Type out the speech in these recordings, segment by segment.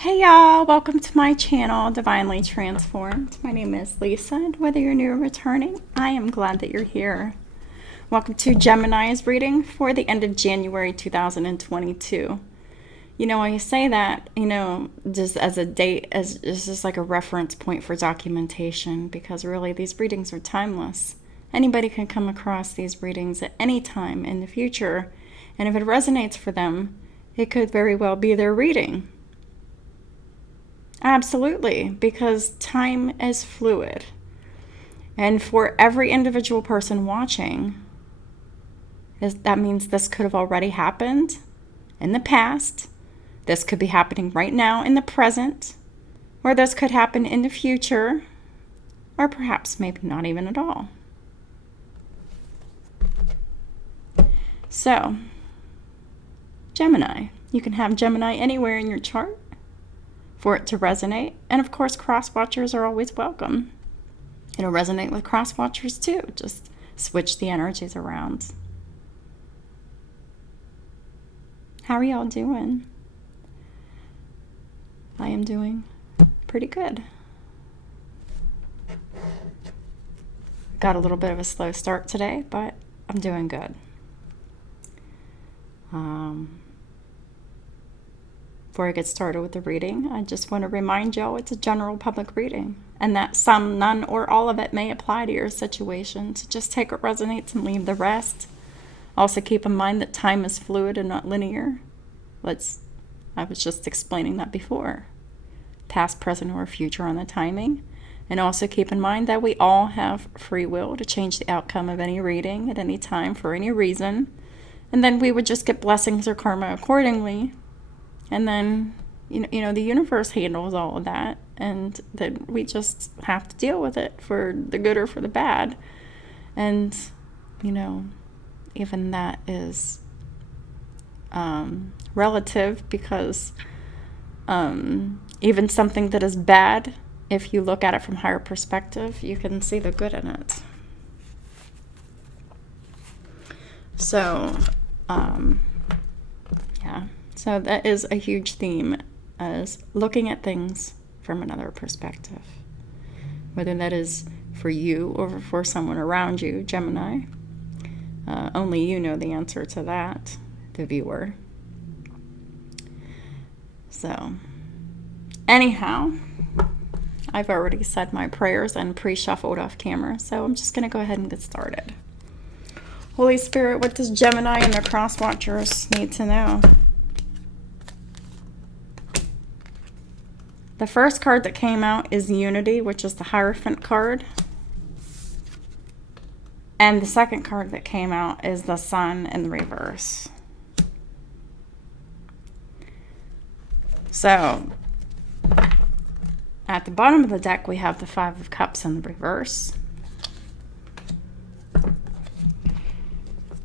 Hey y'all, welcome to my channel, Divinely Transformed. My name is Lisa, and whether you're new or returning, I am glad that you're here. Welcome to Gemini's reading for the end of January 2022. I say that, just as a date, as just like a reference point for documentation, because really these readings are timeless. Anybody can come across these readings at any time in the future, and if it resonates for them, it could very well be their reading. Absolutely, because time is fluid. And for every individual person watching, that means this could have already happened in the past. This could be happening right now in the present, or this could happen in the future, or perhaps maybe not even at all. So, Gemini. You can have Gemini anywhere in your chart for it to resonate. And of course, cross-watchers are always welcome. It'll resonate with cross-watchers too. Just switch the energies around. How are y'all doing? I am doing pretty good. Got a little bit of a slow start today, but I'm doing good. Before I get started with the reading, I just want to remind y'all it's a general public reading and that some, none, or all of it may apply to your situation. So just take what resonates and leave the rest. Also keep in mind that time is fluid and not linear. I was just explaining that before. Past, present, or future on the timing. And also keep in mind that we all have free will to change the outcome of any reading at any time for any reason. And then we would just get blessings or karma accordingly. And then, the universe handles all of that. And then we just have to deal with it for the good or for the bad. And, even that is relative because even something that is bad, if you look at it from higher perspective, you can see the good in it. So, yeah. So that is a huge theme, as looking at things from another perspective. Whether that is for you or for someone around you, Gemini. Only you know the answer to that, the viewer. So, anyhow, I've already said my prayers and pre-shuffled off camera, so I'm just going to go ahead and get started. Holy Spirit, what does Gemini and their cross-watchers need to know? The first card that came out is Unity, which is the Hierophant card. And the second card that came out is the Sun in the reverse. So, at the bottom of the deck, we have the Five of Cups in the reverse.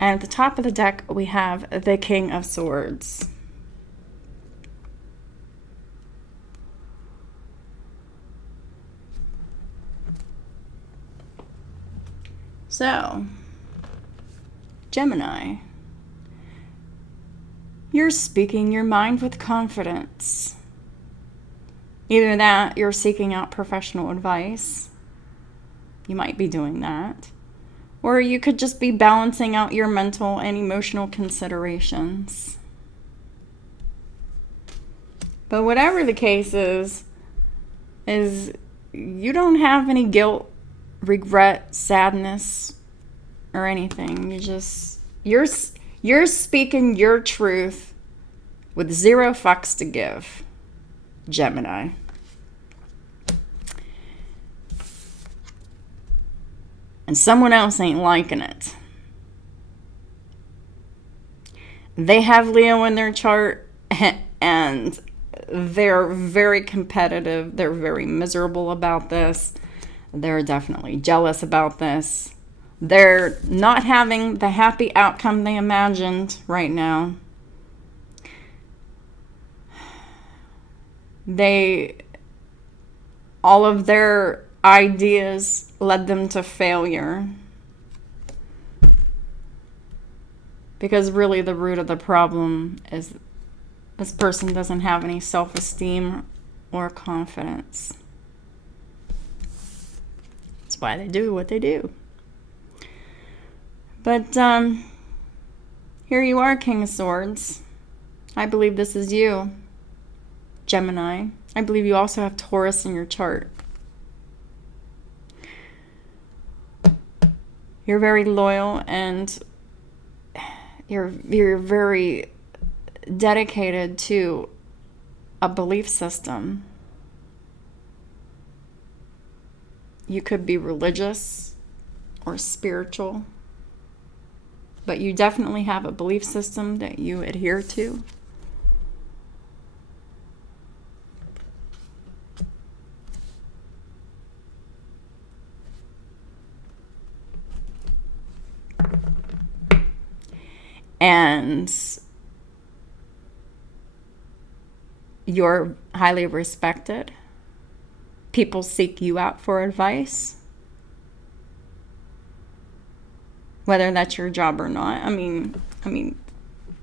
And at the top of the deck, we have the King of Swords. So, Gemini, you're speaking your mind with confidence. Either that, you're seeking out professional advice. You might be doing that. Or you could just be balancing out your mental and emotional considerations. But whatever the case is you don't have any guilt, regret, sadness, or anything. You're speaking your truth with zero fucks to give, Gemini. And someone else ain't liking it. They have Leo in their chart, and they're very competitive. They're very miserable about this. They're definitely jealous about this. They're not having the happy outcome they imagined right now. All of their ideas led them to failure. Because really the root of the problem is This person doesn't have any self-esteem or confidence. That's why they do what they do. But here you are, King of Swords. I believe this is you, Gemini. I believe you also have Taurus in your chart. You're very loyal and you're very dedicated to a belief system. You could be religious or spiritual, but you definitely have a belief system that you adhere to. And you're highly respected. People seek you out for advice, whether that's your job or not. I mean,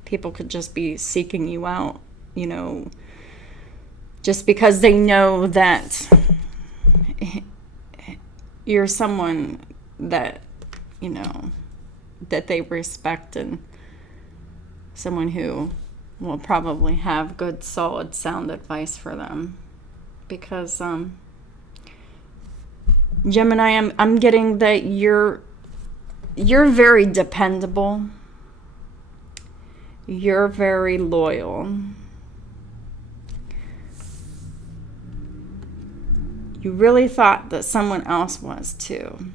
people could just be seeking you out, you know, just because they know that you're someone that, you know, that they respect, and someone who will probably have good, solid, sound advice for them. Because Gemini, I'm getting that you're very dependable. You're very loyal. You really thought that someone else was too.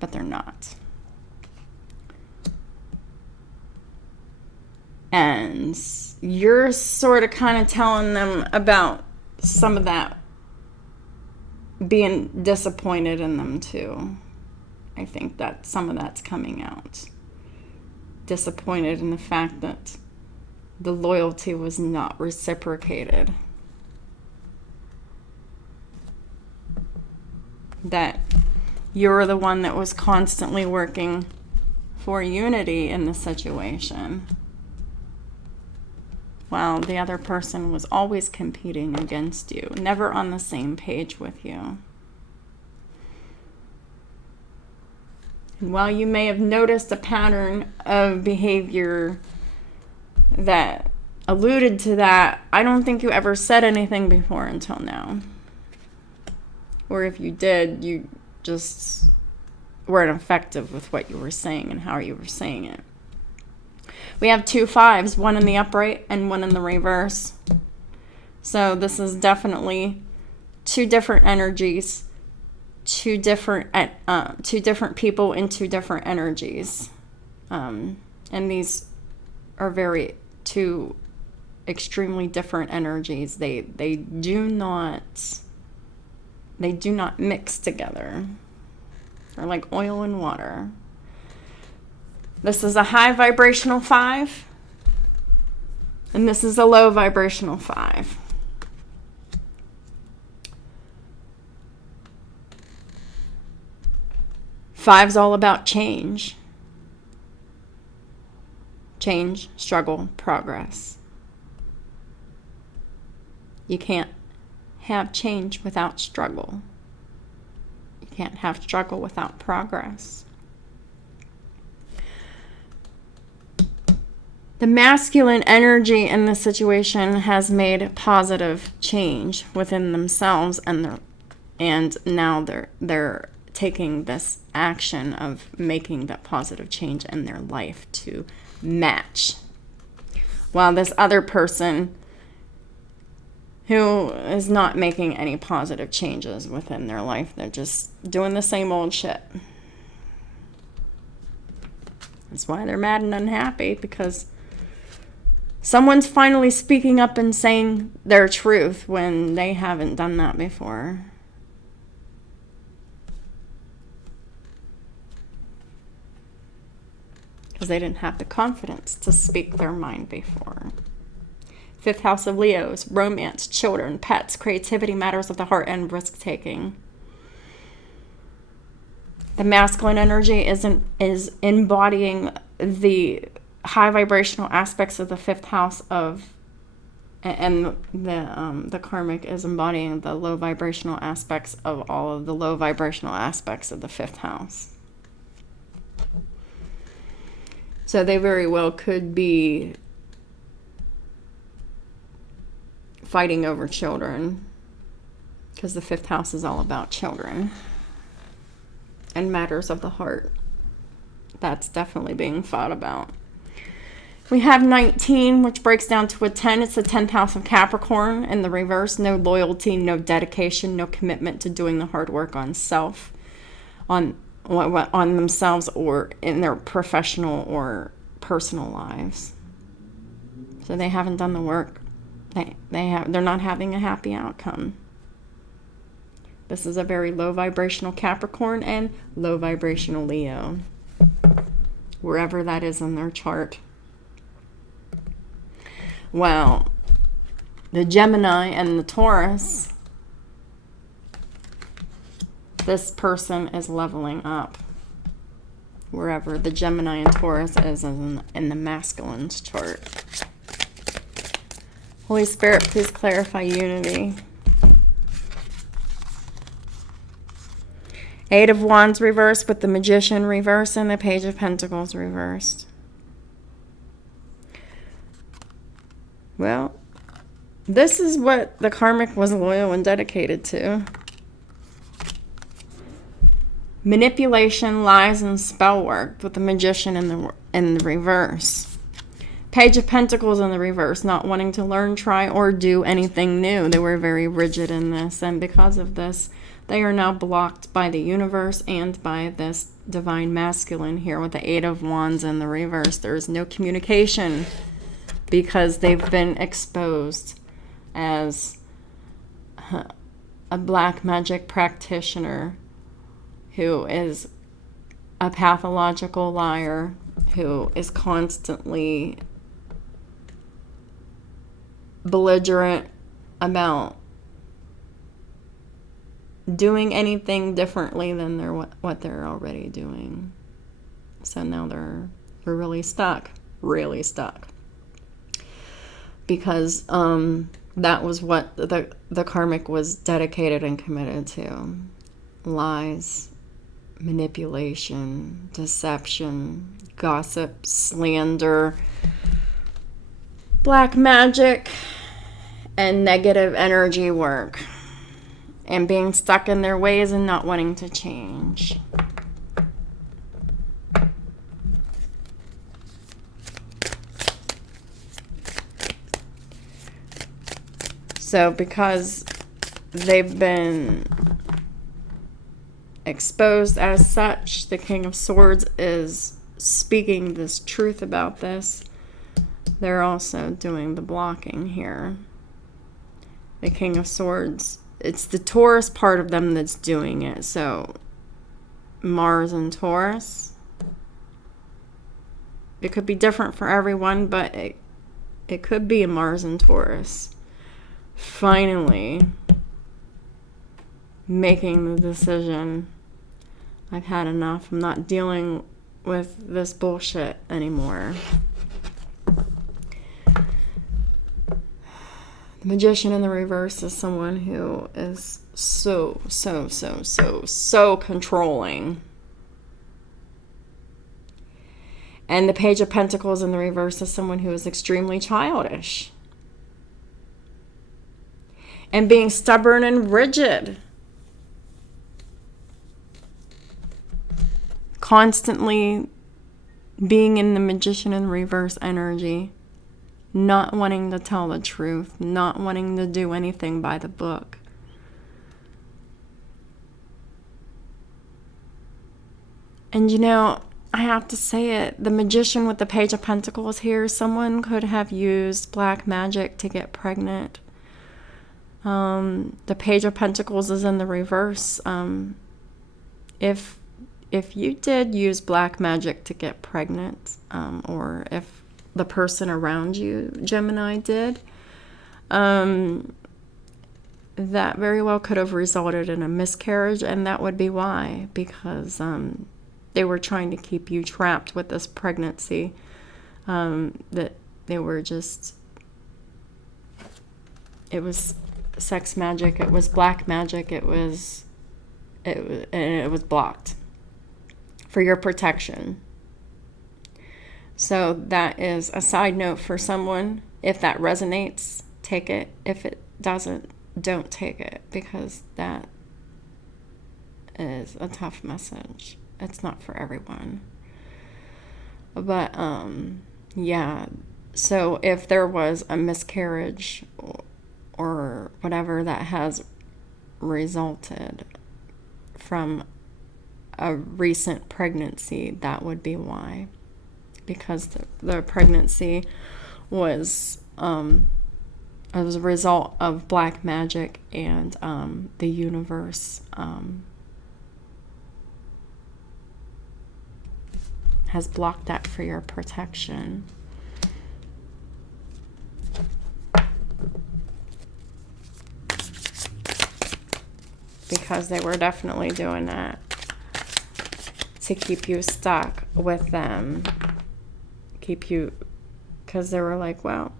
But they're not. And you're sort of kind of telling them about some of that, being disappointed in them too. I think that some of that's coming out. Disappointed in the fact that the loyalty was not reciprocated. That you're the one that was constantly working for unity in the situation, while the other person was always competing against you, never on the same page with you. And while you may have noticed a pattern of behavior that alluded to that, I don't think you ever said anything before until now. Or if you did, you just weren't effective with what you were saying and how you were saying it. We have 2 5s, one in the upright and one in the reverse. So this is definitely 2 different energies, 2 different people in 2 different energies. And these are 2 extremely different energies. They do not mix together. They're like oil and water. This is a high vibrational 5, and this is a low vibrational 5. Five's all about change. Change, struggle, progress. You can't have change without struggle. You can't have struggle without progress. The masculine energy in this situation has made positive change within themselves, and now they're taking this action of making that positive change in their life to match. While this other person who is not making any positive changes within their life, they're just doing the same old shit. That's why they're mad and unhappy, because someone's finally speaking up and saying their truth when they haven't done that before. Because they didn't have the confidence to speak their mind before. 5th house of Leos, romance, children, pets, creativity, matters of the heart, and risk-taking. The masculine energy is embodying the high vibrational aspects of the fifth house of, and the karmic is embodying the low vibrational aspects of all of the low vibrational aspects of the fifth house. So they very well could be fighting over children, because the fifth house is all about children and matters of the heart. That's definitely being fought about. We have 19, which breaks down to a 10. It's the 10th house of Capricorn in the reverse. No loyalty, no dedication, no commitment to doing the hard work on self, on themselves, or in their professional or personal lives. So they haven't done the work. They're not having a happy outcome. This is a very low vibrational Capricorn and low vibrational Leo, wherever that is in their chart. Well, the Gemini and the Taurus, this person is leveling up wherever the Gemini and Taurus is in the masculine's chart. Holy Spirit, please clarify unity. Eight of Wands reversed with the Magician reversed and the Page of Pentacles reversed. Well, this is what the karmic was loyal and dedicated to. Manipulation, lies, and spell work with the Magician in the reverse. Page of Pentacles in the reverse, not wanting to learn, try, or do anything new. They were very rigid in this, and because of this, they are now blocked by the universe and by this divine masculine here with the Eight of Wands in the reverse. There is no communication because they've been exposed as a black magic practitioner who is a pathological liar, who is constantly belligerent about doing anything differently than what they're already doing. So now they're really stuck, because that was what the karmic was dedicated and committed to. Lies, manipulation, deception, gossip, slander, black magic, and negative energy work, and being stuck in their ways and not wanting to change. So because they've been exposed as such, the King of Swords is speaking this truth about this. They're also doing the blocking here. The King of Swords, it's the Taurus part of them that's doing it. So Mars and Taurus, it could be different for everyone, but it could be a Mars and Taurus finally making the decision, I've had enough. I'm not dealing with this bullshit anymore. The Magician in the reverse is someone who is so controlling. And the Page of Pentacles in the reverse is someone who is extremely childish and being stubborn and rigid. Constantly being in the Magician in reverse energy, not wanting to tell the truth, not wanting to do anything by the book. And you know, I have to say it, the Magician with the Page of Pentacles here, someone could have used black magic to get pregnant. The Page of Pentacles is in the reverse. If you did use black magic to get pregnant, or if the person around you, Gemini, did, that very well could have resulted in a miscarriage, and that would be why, because they were trying to keep you trapped with this pregnancy that they were just, it was sex magic, it was black magic, it was blocked for your protection. So that is a side note for someone. If that resonates, take it. If it doesn't, don't take it, because that is a tough message. It's not for everyone. But yeah, so if there was a miscarriage or whatever that has resulted from a recent pregnancy, that would be why. Because the pregnancy was as a result of black magic, and the universe has blocked that for your protection. Because they were definitely doing that to keep you stuck with them. Keep you, because they were like, well,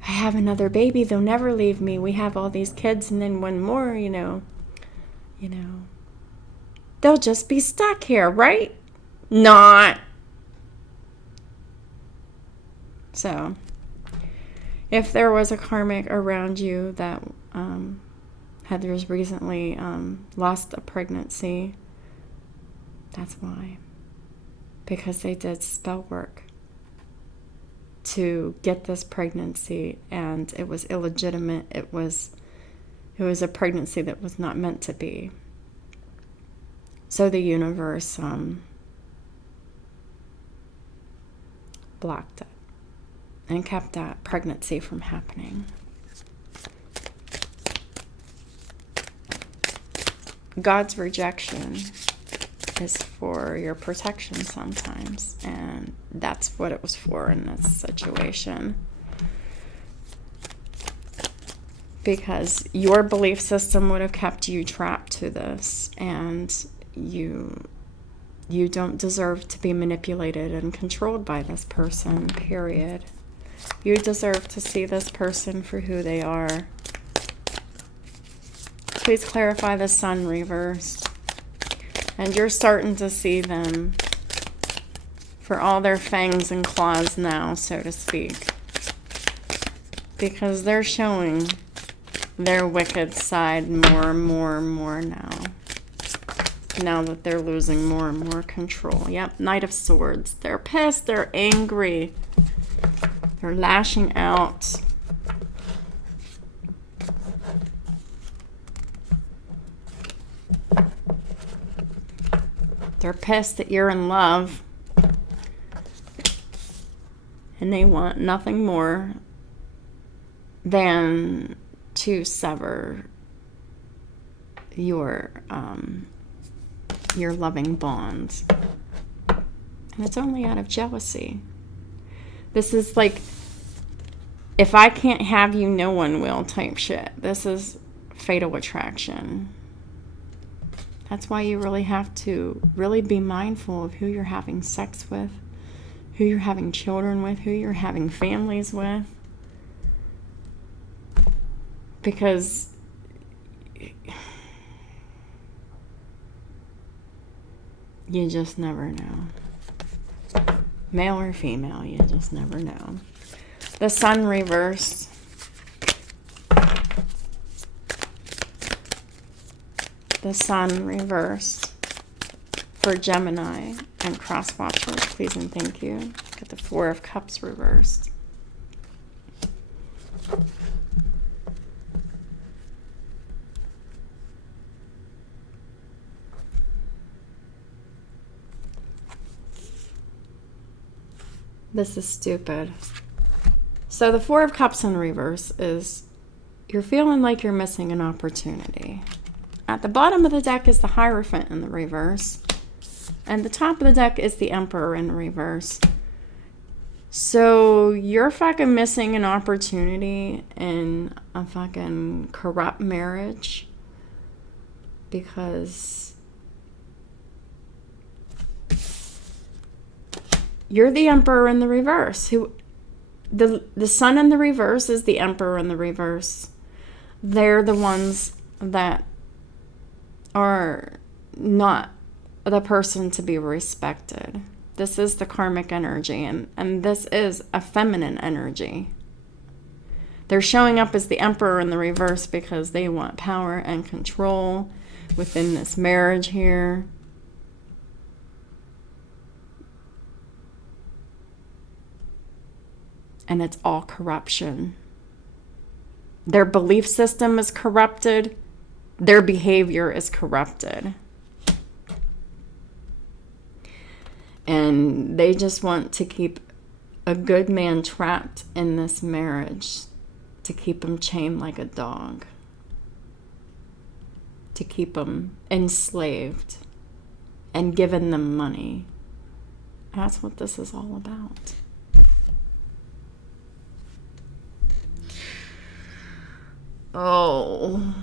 I have another baby, they'll never leave me, we have all these kids, and then one more, you know, they'll just be stuck here, right? Not. So, if there was a karmic around you that had just recently lost a pregnancy, that's why. Because they did spell work to get this pregnancy, and it was illegitimate. It was a pregnancy that was not meant to be. So the universe blocked it and kept that pregnancy from happening. God's rejection is for your protection sometimes, and that's what it was for in this situation. Because your belief system would have kept you trapped to this, and you don't deserve to be manipulated and controlled by this person, period. You deserve to see this person for who they are. Please clarify the sun reversed. And you're starting to see them for all their fangs and claws now, so to speak. Because they're showing their wicked side more and more now. Now that they're losing more and more control. Yep, Knight of Swords. They're pissed, they're angry. They're lashing out. They're pissed that you're in love, and they want nothing more than to sever your loving bond. And it's only out of jealousy. This is like, if I can't have you, no one will type shit. This is fatal attraction. That's why you really have to really be mindful of who you're having sex with, who you're having children with, who you're having families with. Because you just never know. Male or female, you just never know. The sun reversed. The sun reversed for Gemini and cross watchers, please and thank you. Got the Four of Cups reversed. This is stupid. So the Four of Cups in reverse is you're feeling like you're missing an opportunity. At the bottom of the deck is the Hierophant in the reverse. And the top of the deck is the Emperor in reverse. So you're fucking missing an opportunity in a fucking corrupt marriage. Because You're the emperor in the reverse. The sun in the reverse is the emperor in the reverse. They're the ones that are not the person to be respected. This is the karmic energy, and this is a feminine energy. They're showing up as the emperor in the reverse because they want power and control within this marriage here. And it's all corruption. Their belief system is corrupted. Their behavior is corrupted. And they just want to keep a good man trapped in this marriage, to keep him chained like a dog, to keep him enslaved and giving them money. That's what this is all about. Oh.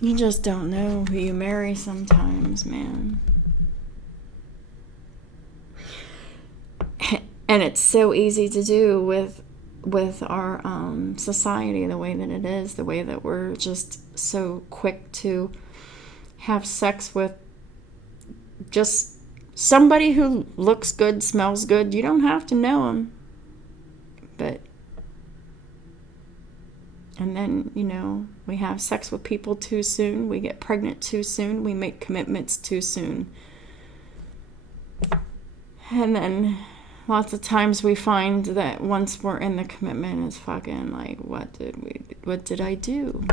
You just don't know who you marry sometimes, man. And it's so easy to do with our society, the way that it is, the way that we're just so quick to have sex with just somebody who looks good, smells good. You don't have to know them. And then, we have sex with people too soon. We get pregnant too soon. We make commitments too soon. And then lots of times we find that once we're in the commitment, it's fucking like, what did I do?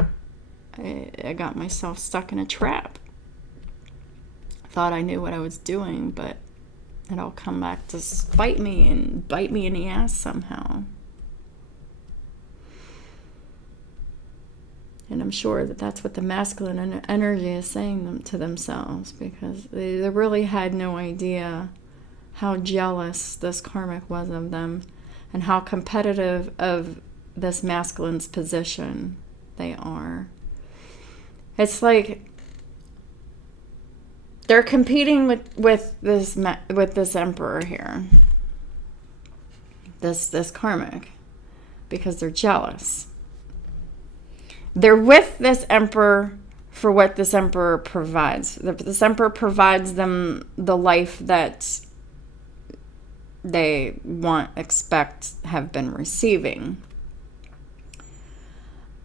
I got myself stuck in a trap. Thought I knew what I was doing, but it'll come back to spite me and bite me in the ass somehow. And I'm sure that that's what the masculine energy is saying them to themselves, because they really had no idea how jealous this karmic was of them and how competitive of this masculine's position they are. It's like they're competing with this emperor here, this karmic, because they're jealous. They're with this emperor for what this emperor provides. This emperor provides them the life that they want, expect, have been receiving.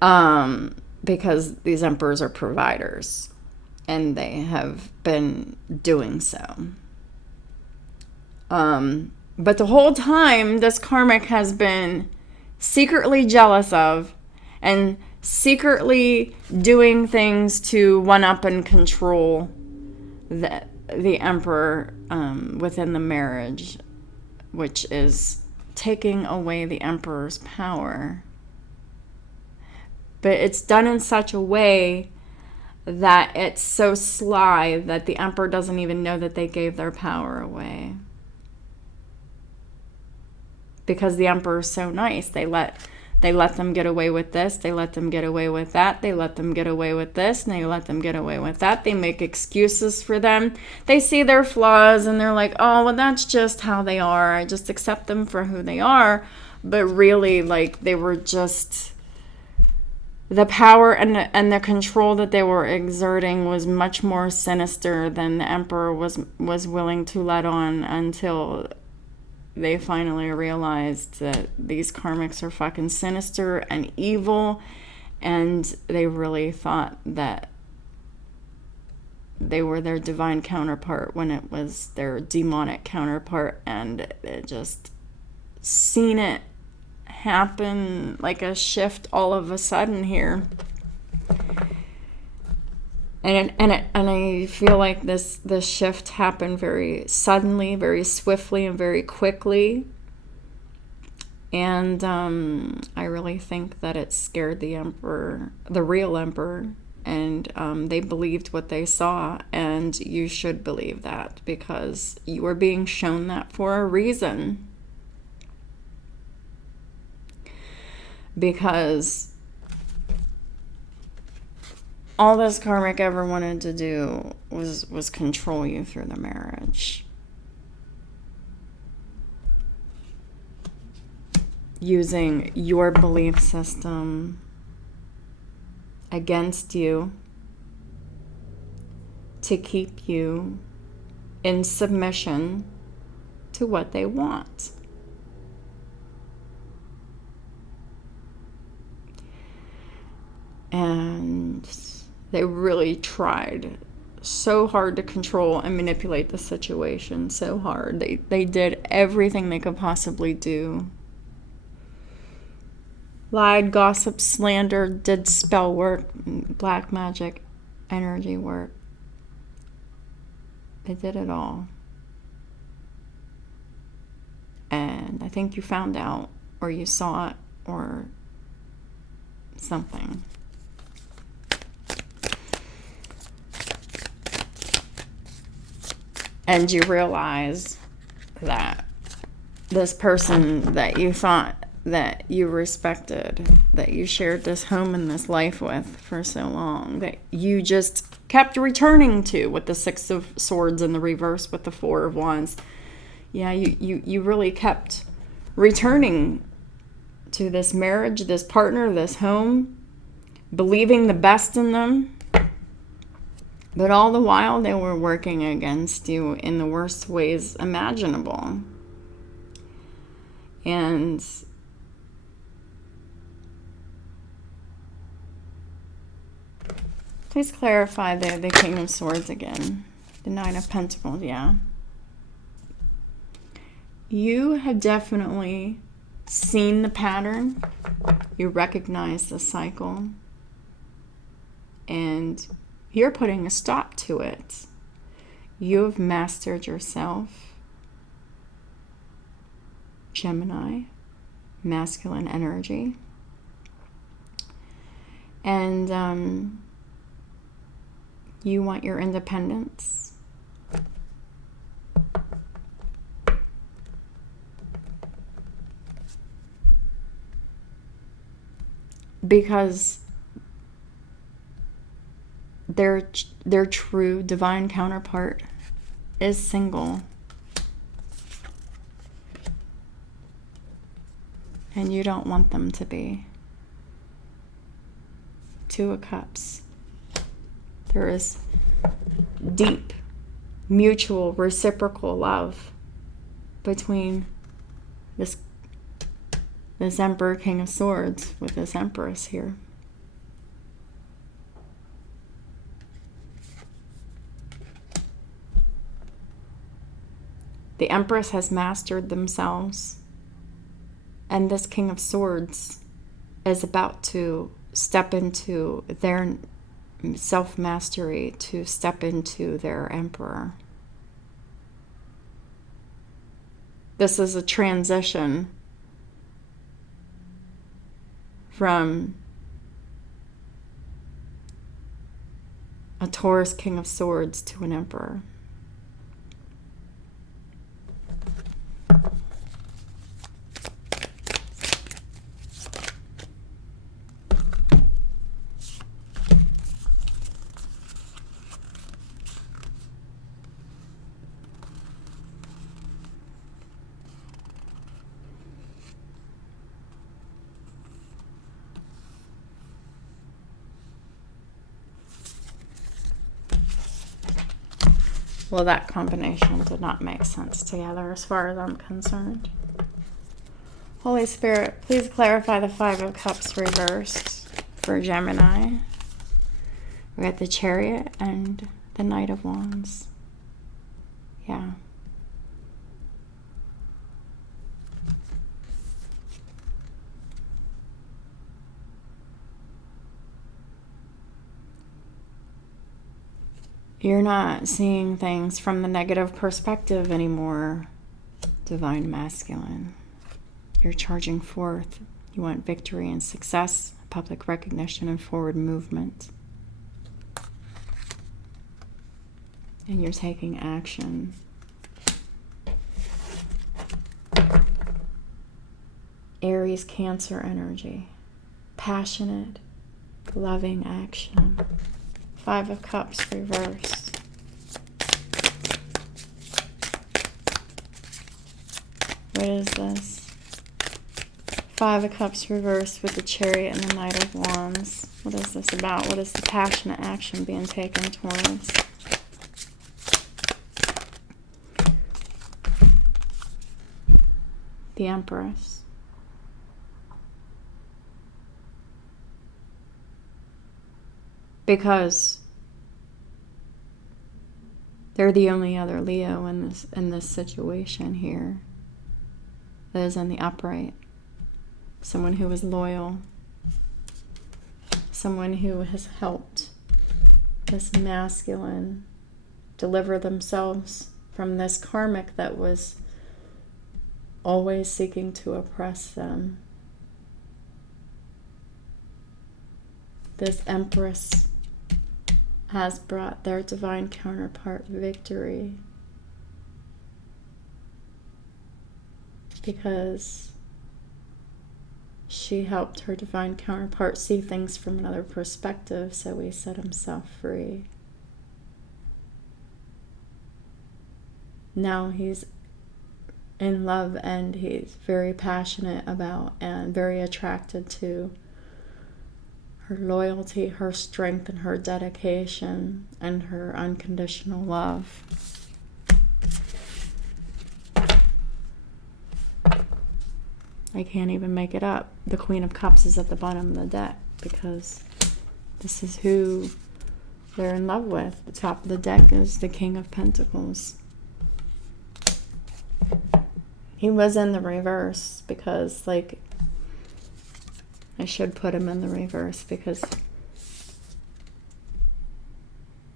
Because these emperors are providers, and they have been doing so. But the whole time, this karmic has been secretly jealous of and secretly doing things to one-up and control the emperor within the marriage, which is taking away the emperor's power. But it's done in such a way that it's so sly that the emperor doesn't even know that they gave their power away. Because the emperor is so nice. They let them get away with this. They let them get away with that. They let them get away with this. And they let them get away with that. They make excuses for them. They see their flaws and they're like, oh, well, that's just how they are. I just accept them for who they are. But really, like, they were just... The power and the control that they were exerting was much more sinister than the emperor was willing to let on, until they finally realized that these karmics are fucking sinister and evil, and they really thought that they were their divine counterpart when it was their demonic counterpart, and it just seen it happen like a shift all of a sudden here. And I feel like this shift happened very suddenly, very swiftly, and very quickly. And I really think that it scared the emperor, the real emperor, and they believed what they saw. And you should believe that, because you are being shown that for a reason. because all this karmic ever wanted to do was control you through the marriage. Using your belief system against you to keep you in submission to what they want. And they really tried so hard to control and manipulate the situation so hard. They did everything they could possibly do. Lied, gossiped, slandered, did spell work, black magic, energy work. They did it all. And I think you found out, or you saw it, or something. And you realize that this person that you thought that you respected, that you shared this home and this life with for so long, that you just kept returning to with the Six of Swords in the reverse with the Four of Wands. Yeah, you really kept returning to this marriage, this partner, this home, believing the best in them. But all the while, they were working against you in the worst ways imaginable. And please clarify the King of Swords again. The Nine of Pentacles, yeah. You have definitely seen the pattern. You recognize the cycle. And you're putting a stop to it. You have mastered yourself. Gemini, masculine energy. And you want your independence. Because their true divine counterpart is single. And you don't want them to be. Two of Cups. There is deep, mutual, reciprocal love between this Emperor, King of Swords, with this Empress here. The Empress has mastered themselves, and this King of Swords is about to step into their self-mastery, to step into their Emperor. This is a transition from a Taurus King of Swords to an Emperor. Well, that combination did not make sense together as far as I'm concerned. Holy Spirit, please clarify the Five of Cups reversed for Gemini. We got the Chariot and the Knight of Wands. Yeah. You're not seeing things from the negative perspective anymore, Divine Masculine. You're charging forth. You want victory and success, public recognition, and forward movement. And you're taking action. Aries, Cancer energy. passionate, loving action. 5 of Cups reversed. What is this? 5 of Cups reversed with the Chariot and the Knight of Wands. What is this about? What is the passionate action being taken towards? The Empress. Because they're the only other Leo in this situation here that is in the upright. Someone who is loyal. Someone who has helped this masculine deliver themselves from this karmic that was always seeking to oppress them. This Empress has brought their divine counterpart victory because she helped her divine counterpart see things from another perspective, so he set himself free. Now he's in love, and he's very passionate about and very attracted to her loyalty, her strength, and her dedication, and her unconditional love. I can't even make it up. The Queen of Cups is at the bottom of the deck because this is who they're in love with. The top of the deck is the King of Pentacles. He was in the reverse because, like, I should put him in the reverse because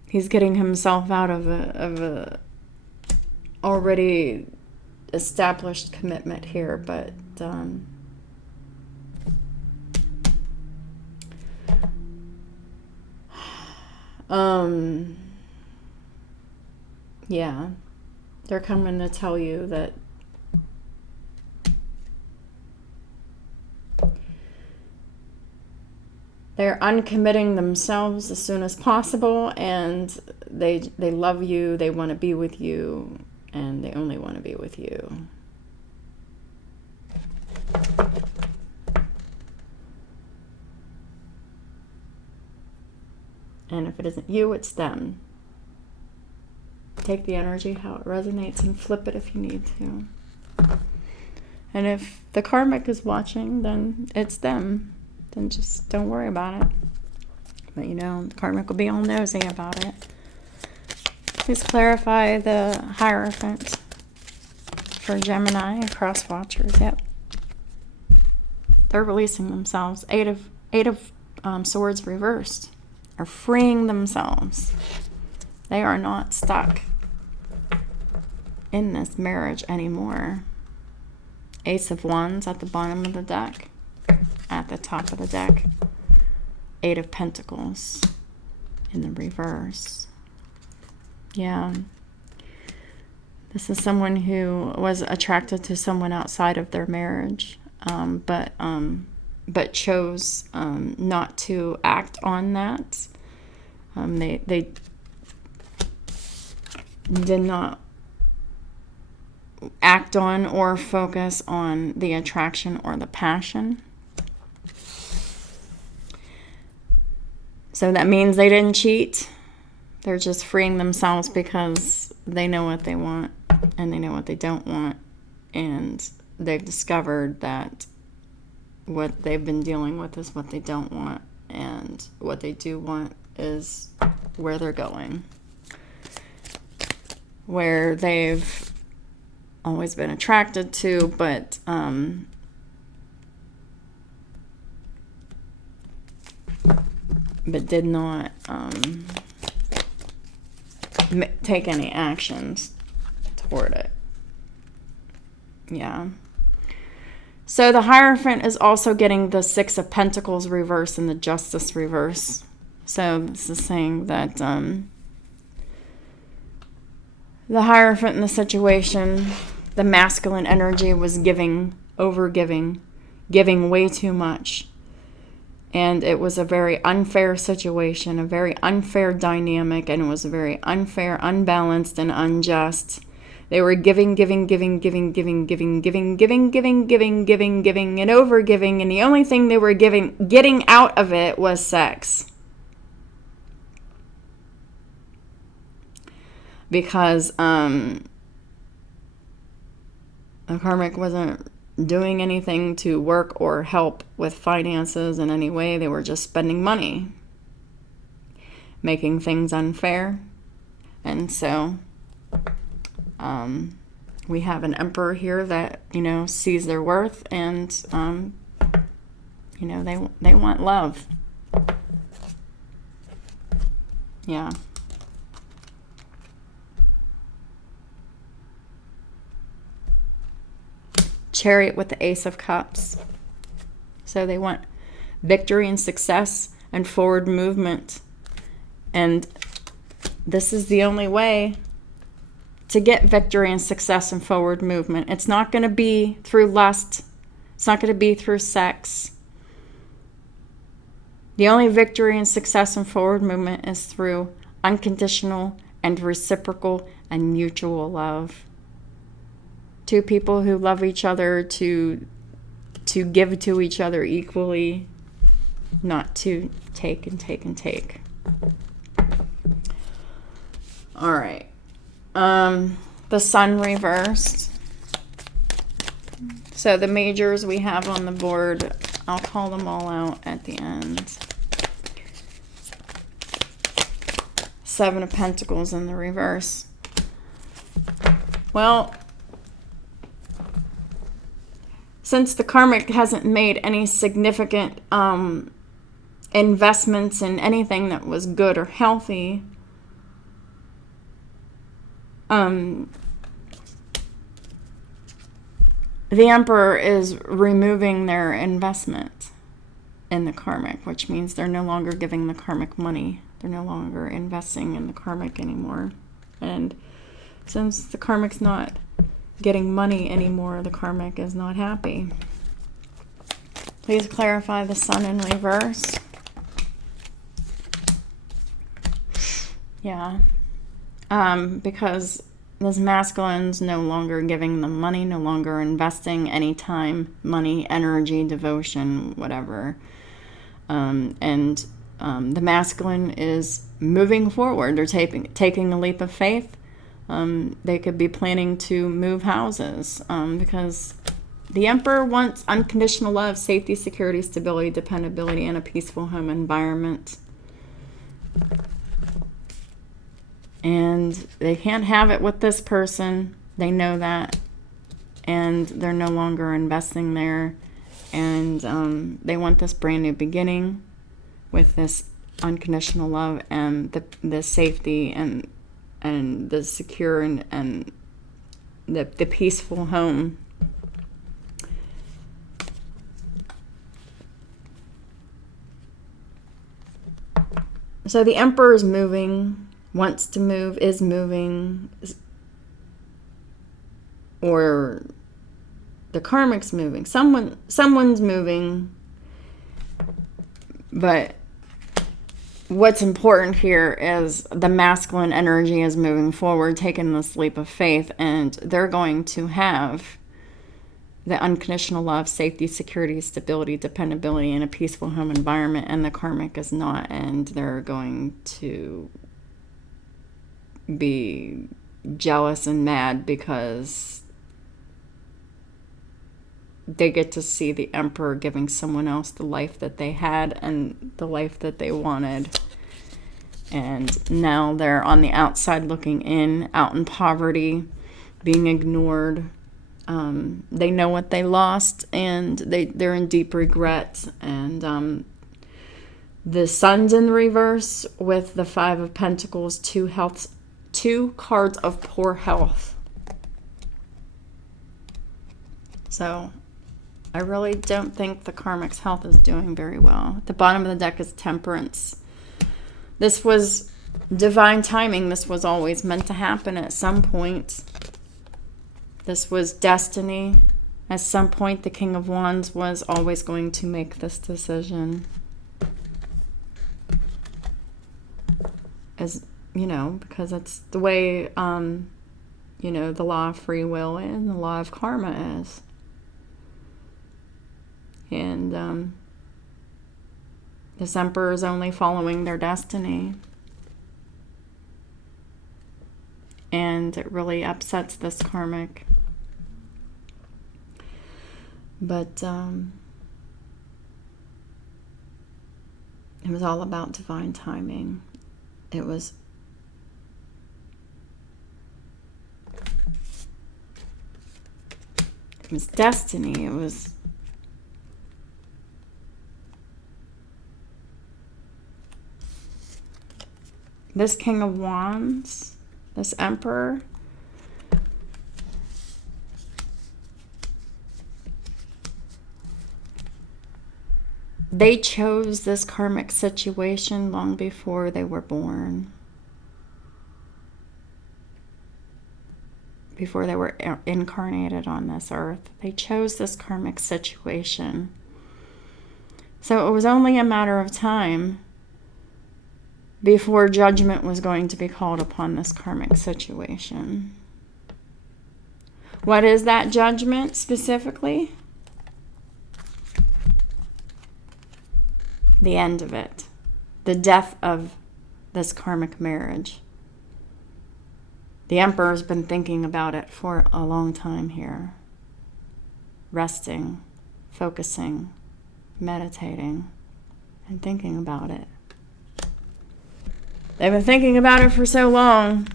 he's getting himself out of a already established commitment here, but yeah, they're coming to tell you that they're uncommitting themselves as soon as possible, and they love you, they want to be with you, and they only want to be with you. And if it isn't you, it's them. Take the energy how it resonates and flip it if you need to. And if the karmic is watching, then it's them. Then just don't worry about it. But you know, the karmic will be all nosy about it. Please clarify the Hierophant for Gemini cross watchers. Yep. They're releasing themselves. Eight of Swords reversed. Are freeing themselves. They are not stuck in this marriage anymore. Ace of Wands at the bottom of the deck. At the top of the deck, 8 of Pentacles in the reverse. Yeah. This is someone who was attracted to someone outside of their marriage, but chose not to act on that. They did not act on or focus on the attraction or the passion. So that means they didn't cheat. They're just freeing themselves because they know what they want and they know what they don't want. And they've discovered that what they've been dealing with is what they don't want. And what they do want is where they're going. Where they've always been attracted to, but did not take any actions toward it. Yeah. So the Hierophant is also getting the 6 of Pentacles reverse and the Justice reverse. So this is saying that the Hierophant in the situation, the masculine energy was giving way too much. And it was a very unfair situation, a very unfair dynamic, and it was very unfair, unbalanced, and unjust. They were giving, and over giving, and the only thing they were getting out of it was sex. Because the karmic wasn't doing anything to work or help with finances in any way. They were just spending money, making things unfair. And so we have an emperor here that, sees their worth, and they want love. Yeah. Chariot with the Ace of Cups. So they want victory and success and forward movement. And this is the only way to get victory and success and forward movement. It's not going to be through lust. It's not going to be through sex. The only victory and success and forward movement is through unconditional and reciprocal and mutual love. Two people who love each other to give to each other equally, not to take and take and take. All right. The sun reversed. So the majors we have on the board, I'll call them all out at the end. 7 of Pentacles in the reverse. Well, since the karmic hasn't made any significant investments in anything that was good or healthy, the Emperor is removing their investment in the karmic, which means they're no longer giving the karmic money. They're no longer investing in the karmic anymore. And since the karmic's not getting money anymore, the karmic is not happy. Please clarify the sun in reverse. Yeah. Because this masculine's no longer giving them money, no longer investing any time, money, energy, devotion, whatever. And the masculine is moving forward. They're taking a leap of faith. They could be planning to move houses because the Emperor wants unconditional love, safety, security, stability, dependability, and a peaceful home environment. And they can't have it with this person. They know that. And they're no longer investing there. And they want this brand new beginning with this unconditional love and the safety and the secure and the peaceful home. So the Emperor is moving, wants to move, is moving, or the karmic's moving. Someone's moving, but what's important here is the masculine energy is moving forward, taking this leap of faith, and they're going to have the unconditional love, safety, security, stability, dependability, and a peaceful home environment, and the karmic is not, and they're going to be jealous and mad because they get to see the Emperor giving someone else the life that they had and the life that they wanted. And now they're on the outside looking in, out in poverty, being ignored. They know what they lost, and they're in deep regret. And the Sun's in reverse with the 5 of Pentacles, 2 cards of poor health. So I really don't think the karmic's health is doing very well. At the bottom of the deck is Temperance. This was divine timing. This was always meant to happen at some point. This was destiny. At some point, the King of Wands was always going to make this decision. as because it's the way the law of free will and the law of karma is. And this emperor is only following their destiny. And it really upsets this karmic. But it was all about divine timing. It was destiny. It was this King of Wands, this Emperor. They chose this karmic situation long before they were born. Before they were incarnated on this earth. They chose this karmic situation. So it was only a matter of time before judgment was going to be called upon this karmic situation. What is that judgment specifically? The end of it. The death of this karmic marriage. The Emperor's been thinking about it for a long time here. Resting, focusing, meditating, and thinking about it. They've been thinking about it for so long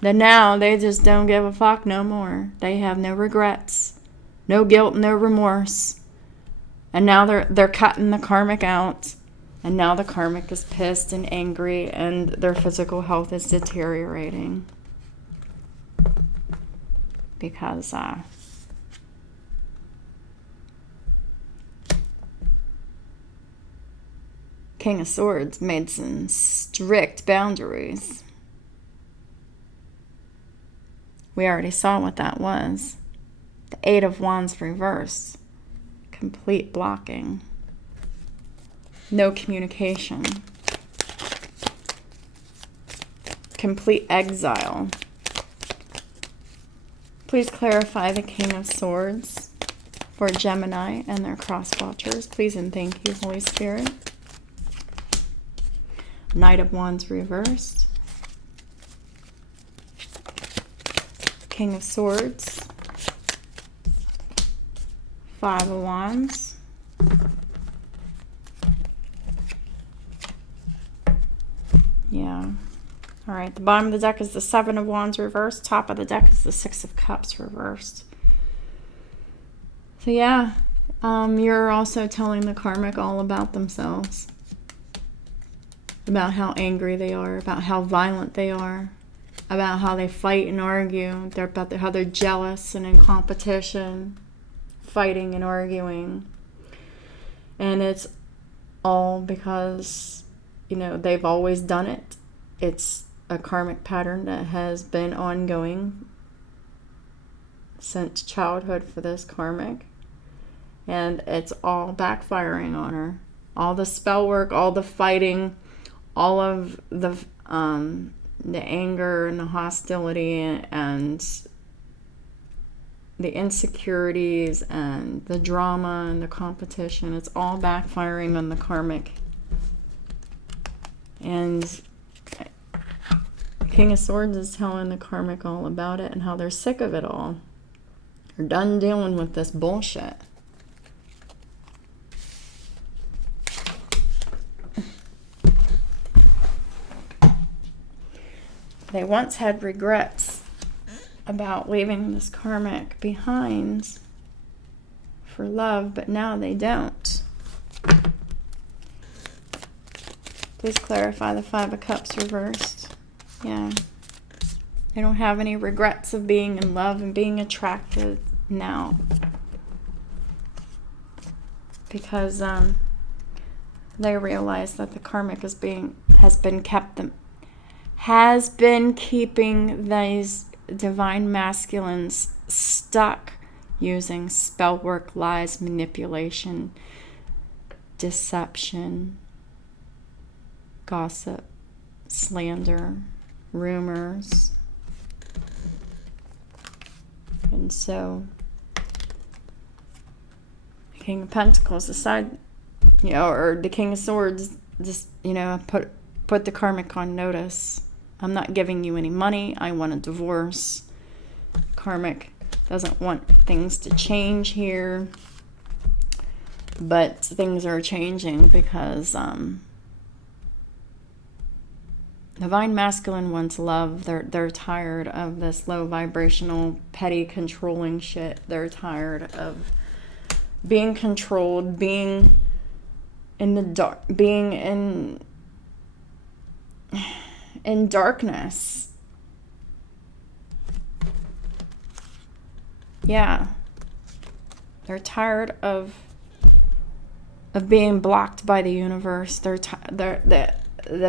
that now they just don't give a fuck no more. They have no regrets, no guilt, no remorse. And now they're cutting the karmic out. And now the karmic is pissed and angry, and their physical health is deteriorating. Because King of Swords made some strict boundaries. We already saw what that was. The Eight of Wands reversed. Complete blocking. No communication. Complete exile. Please clarify the King of Swords for Gemini and their cross-watchers. Please and thank you, Holy Spirit. Knight of Wands reversed. King of Swords. Five of Wands. Yeah. All right. The bottom of the deck is the Seven of Wands reversed. Top of the deck is the Six of Cups reversed. So yeah, you're also telling the karmic all about themselves. About how angry they are. About how violent they are. About how they fight and argue. About how they're jealous and in competition. Fighting and arguing. And it's all because they've always done it. It's a karmic pattern that has been ongoing since childhood for this karmic. And it's all backfiring on her. All the spell work, all the fighting, all of the anger and the hostility and the insecurities and the drama and the competition. It's all backfiring on the karmic. And King of Swords is telling the karmic all about it and how they're sick of it all. They're done dealing with this bullshit. They once had regrets about leaving this karmic behind for love, but now they don't. Please clarify the Five of Cups reversed. Yeah. They don't have any regrets of being in love and being attracted now. Because they realize that the karmic has been keeping these divine masculines stuck using spell work, lies, manipulation, deception, gossip, slander, rumors. And so, King of Pentacles aside, or the King of Swords, just, put the karmic on notice. I'm not giving you any money. I want a divorce. Karmic doesn't want things to change here. But things are changing because Divine Masculine wants love. They're tired of this low vibrational, petty, controlling shit. They're tired of being controlled, being in the dark, being in darkness. Yeah. They're tired of being blocked by the universe. The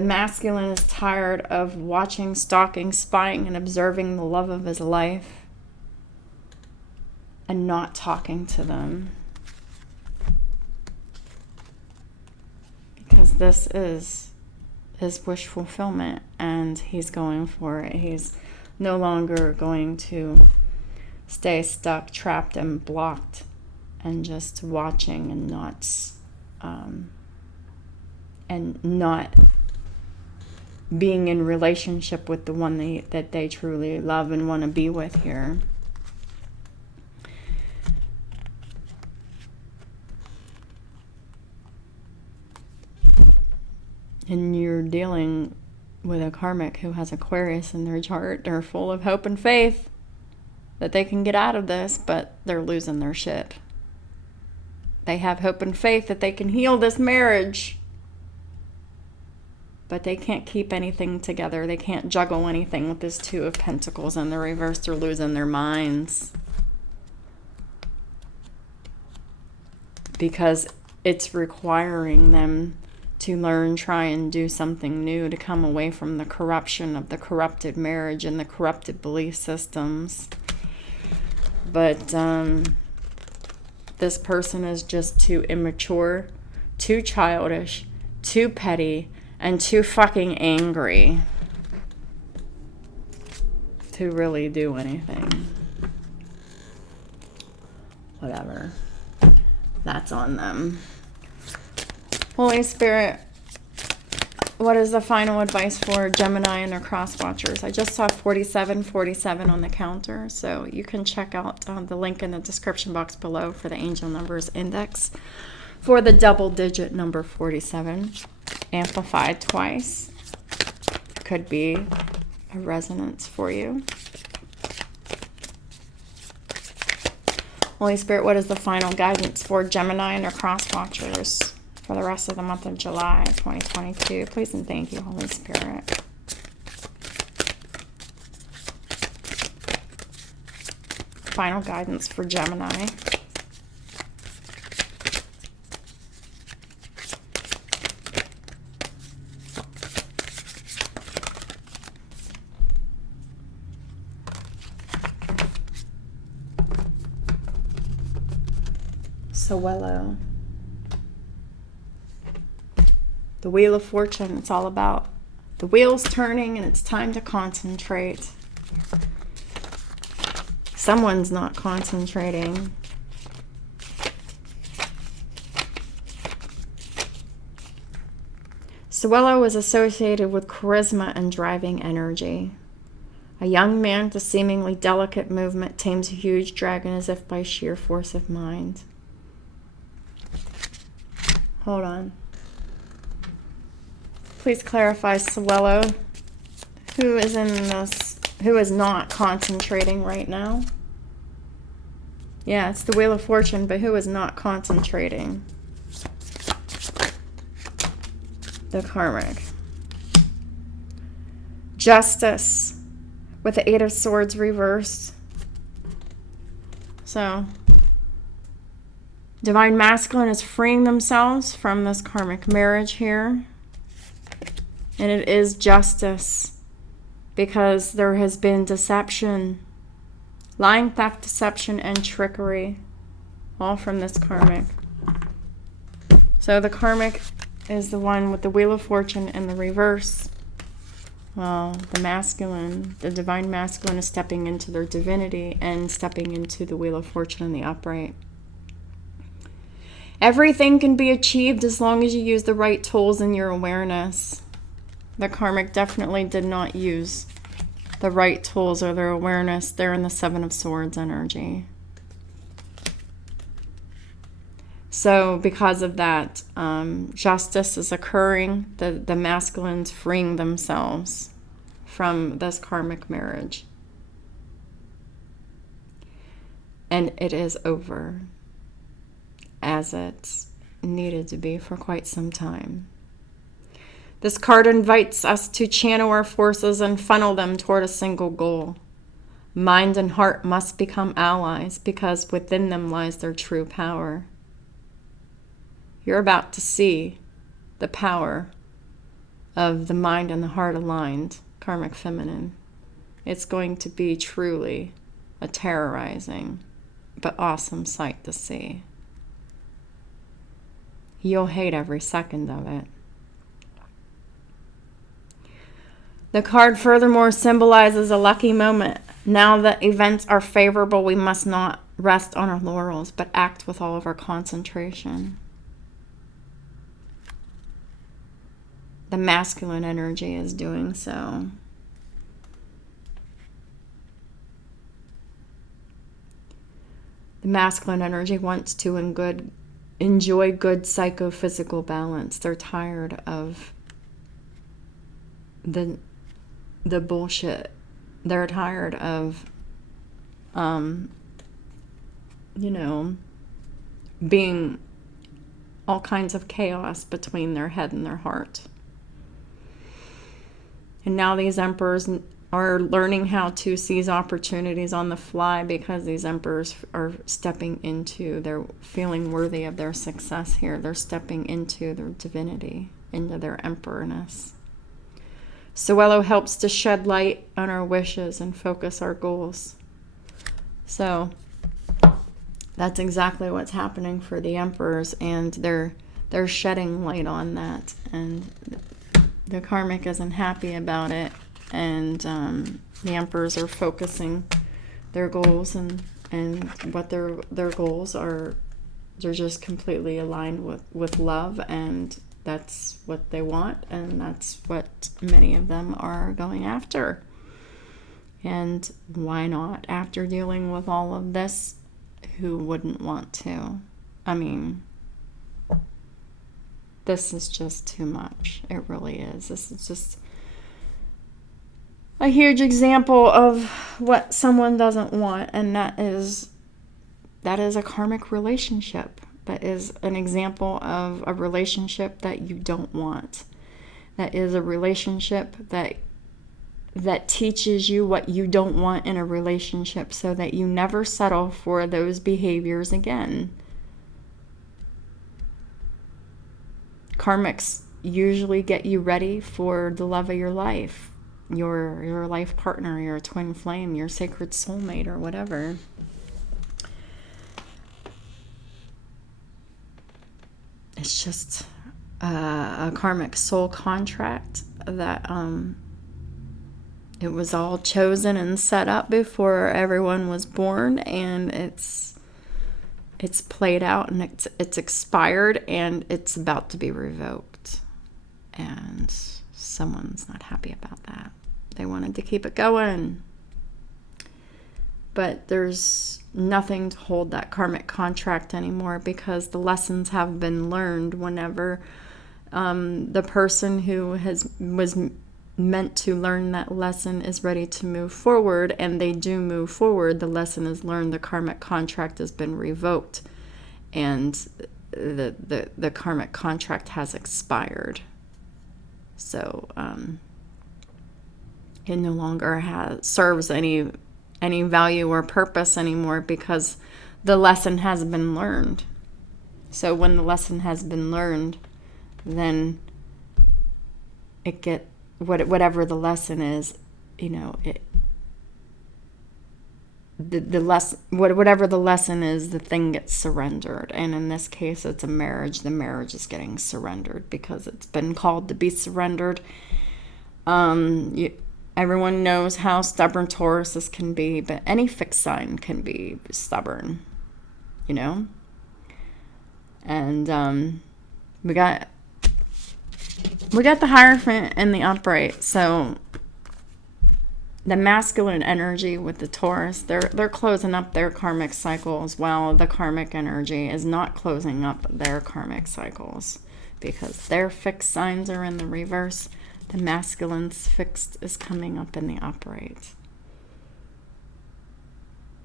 masculine is tired of watching, stalking, spying, and observing the love of his life and not talking to them. Because this is his wish fulfillment, and he's going for it. He's no longer going to stay stuck, trapped, and blocked, and just watching and not being in relationship with the one that they truly love and want to be with here. And you're dealing with a karmic who has Aquarius in their chart. They're full of hope and faith that they can get out of this, but they're losing their shit. They have hope and faith that they can heal this marriage, but they can't keep anything together. They can't juggle anything with this Two of Pentacles in the reverse. They're losing their minds because it's requiring them to learn, try, and do something new, to come away from the corruption of the corrupted marriage and the corrupted belief systems. But this person is just too immature, too childish, too petty, and too fucking angry to really do anything. Whatever. That's on them. Holy Spirit, what is the final advice for Gemini and their cross watchers? I just saw 4747 on the counter, so you can check out the link in the description box below for the angel numbers index for the double digit number 47, amplified twice. Could be a resonance for you. Holy Spirit, what is the final guidance for Gemini and their cross watchers for the rest of the month of July 2022? Please and thank you, Holy Spirit. Final guidance for Gemini. Zelle. The Wheel of Fortune, it's all about the wheels turning and it's time to concentrate. Someone's not concentrating. Zelle was associated with charisma and driving energy. A young man with a seemingly delicate movement tames a huge dragon as if by sheer force of mind. Hold on. Please clarify, Zelle. Who is in this? Who is not concentrating right now? Yeah, it's the Wheel of Fortune, but who is not concentrating? The karmic. Justice with the Eight of Swords reversed. So, Divine Masculine is freeing themselves from this karmic marriage here. And it is justice because there has been deception, lying, theft, deception, and trickery, all from this karmic. So the karmic is the one with the Wheel of Fortune in the reverse. Well, the divine masculine is stepping into their divinity and stepping into the Wheel of Fortune in the upright. Everything can be achieved as long as you use the right tools in your awareness. The karmic definitely did not use the right tools or their awareness. They're in the Seven of Swords energy. So because of that, justice is occurring. The masculines freeing themselves from this karmic marriage. And it is over, as it's needed to be for quite some time. This card invites us to channel our forces and funnel them toward a single goal. Mind and heart must become allies because within them lies their true power. You're about to see the power of the mind and the heart aligned, karmic feminine. It's going to be truly a terrorizing but awesome sight to see. You'll hate every second of it. The card furthermore symbolizes a lucky moment. Now that events are favorable, we must not rest on our laurels, but act with all of our concentration. The masculine energy is doing so. The masculine energy wants to enjoy good psychophysical balance. They're tired of the bullshit. They're tired of, being all kinds of chaos between their head and their heart. And now these emperors are learning how to seize opportunities on the fly because these emperors are stepping into, they're feeling worthy of their success here. They're stepping into their divinity, into their emperorness. Zelle helps to shed light on our wishes and focus our goals. So that's exactly what's happening for the emperors, and they're shedding light on that. And the karmic isn't happy about it, and the emperors are focusing their goals and what their goals are. They're just completely aligned with love, and that's what they want, and that's what many of them are going after. And why not? After dealing with all of this, who wouldn't want to? I mean, this is just too much. It really is. This is just a huge example of what someone doesn't want, and that is a karmic relationship. That is an example of a relationship that you don't want. That is a relationship that teaches you what you don't want in a relationship so that you never settle for those behaviors again. Karmics usually get you ready for the love of your life, your life partner, your twin flame, your sacred soulmate, or whatever. It's just a karmic soul contract that it was all chosen and set up before everyone was born, and it's played out, and it's expired, and it's about to be revoked. And someone's not happy about that. They wanted to keep it going. But there's nothing to hold that karmic contract anymore because the lessons have been learned. Whenever the person who was meant to learn that lesson is ready to move forward, and they do move forward, the lesson is learned, the karmic contract has been revoked, and the karmic contract has expired. So it no longer serves any value or purpose anymore because the lesson has been learned. So when the lesson has been learned, then whatever the lesson is, whatever the lesson is, the thing gets surrendered. And in this case, it's a marriage. The marriage is getting surrendered because it's been called to be surrendered. Everyone knows how stubborn Tauruses can be, but any fixed sign can be stubborn, you know? And we got the Hierophant and the upright, so the masculine energy with the Taurus, they're closing up their karmic cycle as well. The karmic energy is not closing up their karmic cycles because their fixed signs are in the reverse. The masculine's fixed is coming up in the upright.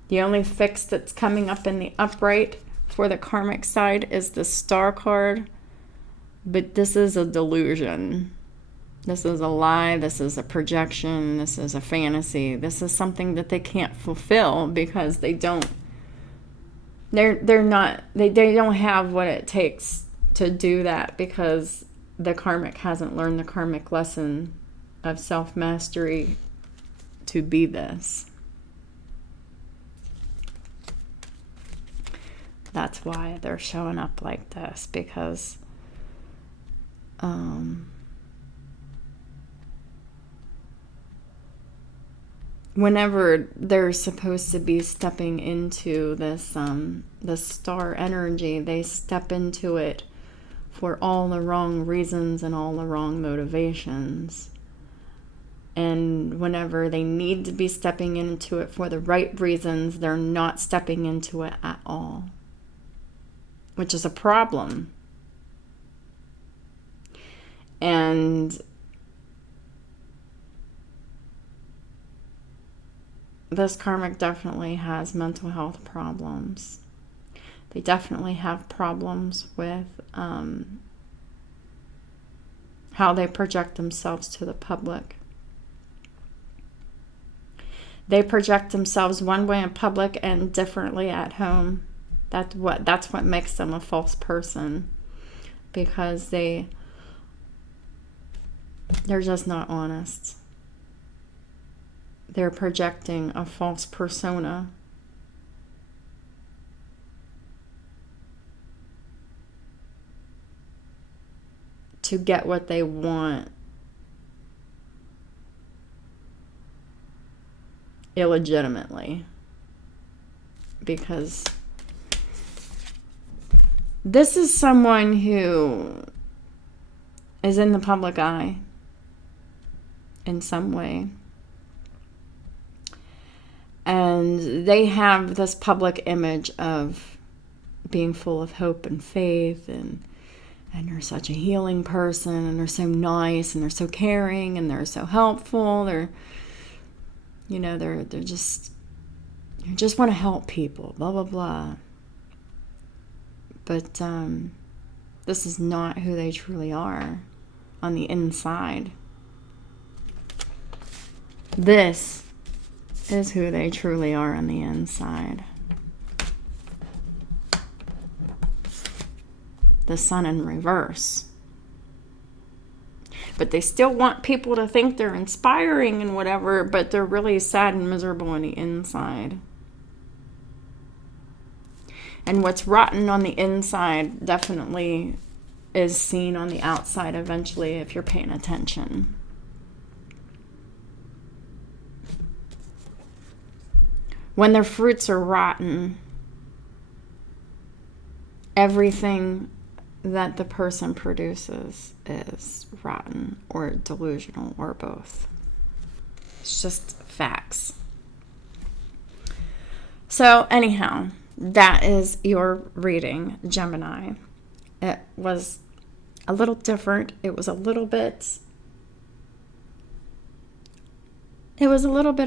The only fixed that's coming up in the upright for the karmic side is the Star card. But this is a delusion. This is a lie. This is a projection. This is a fantasy. This is something that they can't fulfill because they don't have what it takes to do that, because the karmic hasn't learned the karmic lesson of self-mastery to be this. That's why they're showing up like this, because whenever they're supposed to be stepping into this star energy, they step into it for all the wrong reasons and all the wrong motivations. And whenever they need to be stepping into it for the right reasons, they're not stepping into it at all, which is a problem. And this karmic definitely has mental health problems. They definitely have problems with how they project themselves to the public. They project themselves one way in public and differently at home. That's what makes them a false person, because they're just not honest. They're projecting a false persona. To get what they want illegitimately. Because this is someone who is in the public eye in some way. And they have this public image of being full of hope and faith, and they're such a healing person, and they're so nice, and they're so caring, and they're so helpful. They're just, you just want to help people, blah, blah, blah. But this is not who they truly are on the inside. This is who they truly are on the inside. The Sun in reverse. But they still want people to think they're inspiring and whatever, but they're really sad and miserable on the inside. And what's rotten on the inside definitely is seen on the outside eventually if you're paying attention. When their fruits are rotten, everything that the person produces is rotten or delusional or both. It's just facts. So anyhow, that is your reading, Gemini. It was a little different. It was a little bit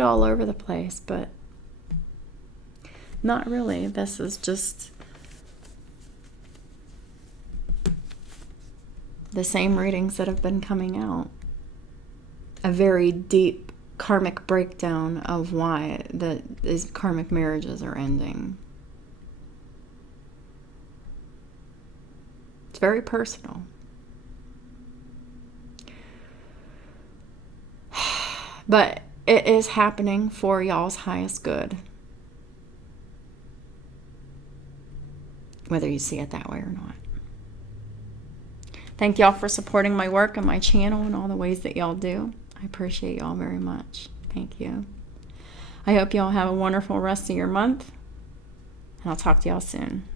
all over the place, but not really. This is just the same readings that have been coming out. A very deep karmic breakdown of why these karmic marriages are ending. It's very personal. But it is happening for y'all's highest good. Whether you see it that way or not. Thank y'all for supporting my work and my channel and all the ways that y'all do. I I appreciate y'all very much. Thank you. I hope y'all have a wonderful rest of your month, and I'll talk to y'all soon.